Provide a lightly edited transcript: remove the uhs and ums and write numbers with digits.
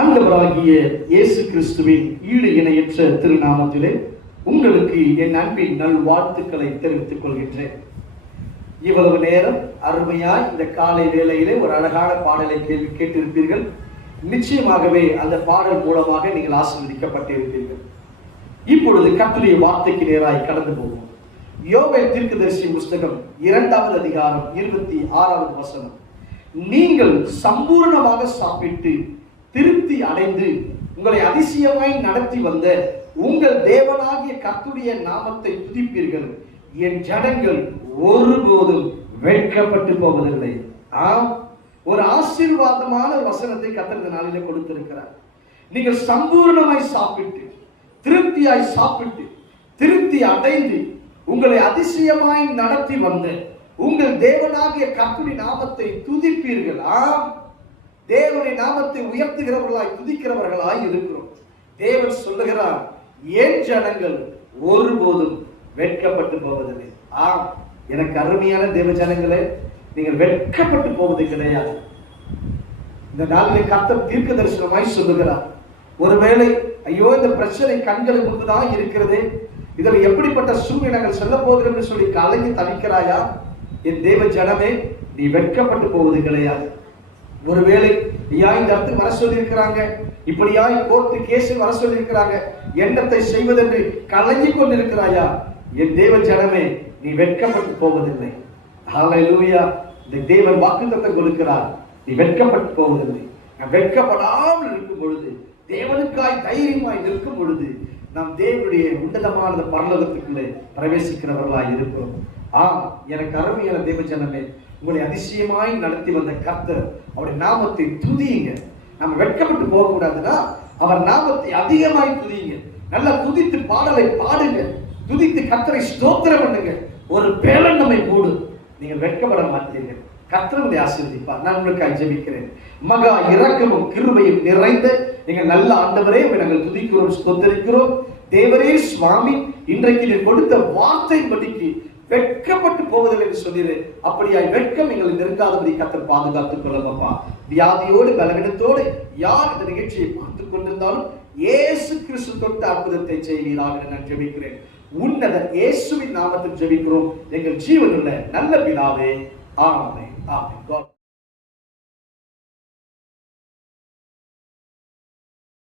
ஆண்டவராகிய இயேசு கிறிஸ்துவின் ஈடு இணையற்ற திருநாமத்திலே உங்களுக்கு என் அன்பின் நல்வாழ்த்துக்களை தெரிவித்துக் கொள்கின்றேன். இவ்வளவு நேரம் அருமையாய் இந்த காலை வேளையிலே ஒரு அழகான பாடலை கேட்டிருப்பீர்கள். நிச்சயமாகவே அந்த பாடல் மூலமாக நீங்கள் ஆசீர்வதிக்கப்பட்டிருப்பீர்கள். இப்பொழுது கர்த்தருடைய வார்த்தைக்கு நேராய் கடந்து போவோம். யோவேல் தீர்க்கதரிசி புஸ்தகம் 2வது அதிகாரம் 26வது வசனம். நீங்கள் சம்பூர்ணமாக சாப்பிட்டு திருப்தி அடைந்து உங்களை அதிசயமாய் நடத்தி வந்த உங்கள் தேவனாகிய கர்த்தருடைய நாமத்தை துதிப்பீர்கள். என் ஜனங்கள் ஒருபோதும் வெட்கப்பட்டு போவதில்லை. ஒரு ஆசீர்வாதமான வசனத்தை கர்த்தர் இந்த நாளிலே கொடுத்திருக்கிறார். நீங்கள் சம்பூர்ணமாய் சாப்பிட்டு திருப்தியாய் சாப்பிட்டு திருப்தி அடைந்து உங்களை அதிசயமாய் நடத்தி வந்த உங்கள் தேவனாகிய கர்த்தருடைய நாமத்தை துதிப்பீர்கள். தேவனுடைய நாமத்தை உயர்த்துகிறவர்களாய் துதிக்கிறவர்களாய் இருக்கிறோம். தேவன் சொல்லுகிறார், என் ஜனங்கள் ஒருபோதும் வெட்கப்பட்டு போவதில்லை. எனக்கு அருமையான தேவ ஜனங்களே, நீங்கள் வெட்கப்பட்டு போவது கிடையாது. இந்த நாளிலே கர்த்தர் தீர்க்க தரிசனமாய் சொல்லுகிறார், ஒருவேளை ஐயோ இந்த பிரச்சனை கண்களுக்கு முன்புதான் இருக்கிறது, இதில் எப்படிப்பட்ட சூழ்நிலைகள் செல்ல போகிறது என்று சொல்லி கலங்கி தவிக்கிறாயா? என் தேவ ஜனமே, நீ வெட்கப்பட்டு போவது கிடையாது. ஒருவேளை ஐயா இந்த இடத்துக்கு வர சொல்லி இருக்கிறாங்க, இப்படியா கோர்ட்டு கேஸ் வர சொல்லி இருக்கிறாங்க, எண்ணத்தை செய்வதென்று கலங்கி கொண்டிருக்கிறாயா? என் தேவ ஜனமே, நீ வெட்கப்பட்டு போவதில்லை. ஹல்லேலூயா. இந்த தேவன் வாக்குத்தத்தம் கொடுக்கிறார், நீ வெட்கப்பட்டு போவதில்லை. வெட்கப்படாமல் இருக்கும் பொழுது, தேவனுக்காய் தைரியமாய் நிற்கும் பொழுது, நாம் தேவனுடைய உன்னதமான பரலோகத்துக்குள்ளே பிரவேசிக்கிறவர்களாய் இருக்கிறோம். எனக்கு அருமையான தேவ ஜனமே, உங்களை அதிசயமாய் நடத்தி வந்த கர்த்தர் அவருடைய நாமத்தை துதியுங்க. நம்ம வெட்கப்பட்டு போக கூடாதுன்னா அவர் நாமத்தை அதிகமாய் துதியுங்க. நல்லா துதித்து பாடலை பாடுங்க, துதித்து கர்த்தரை ஸ்தோத்திரம் பண்ணுங்க. ஒரு பேலன் நம்மை மூடும், நீங்கள் வெட்கப்பட மாட்டீர்கள். கர்த்தர் உங்களை ஆசீர்வதிப்பார். நான் உங்களுக்காக ஜெபிக்கிறேன். மகா இரக்கமும் கிருபையும் நிறைந்த நீங்கள் நல்ல ஆண்டவரே, நாங்கள் துதிக்கிறோம், ஸ்தோத்திரிக்கிறோம். தேவரே சுவாமி, இன்றைக்கு நீர் கொடுத்த வார்த்தை படிக்கு வெட்கப்பட்டு போவதில்லை என்று சொல்லிடு. அப்படியாய் வெட்கம் எங்களை நெருங்காதபடி கர்த்தர் பாதுகாத்துக் கொள்ளப்பா. வியாதியோடு பலவீனத்தோடு யார் இந்த நிகழ்ச்சியை பார்த்துக் கொண்டிருந்தாலும் இயேசு கிறிஸ்து தொட்ட அற்புதத்தை செய்வீராக நான் ஜெபிக்கிறேன். உன்னத இயேசுவின் நாமத்தில் ஜெபிக்கிறோம் எங்கள் ஜீவனுள்ள நல்ல பிதாவே. ஆமென். ஆமென்.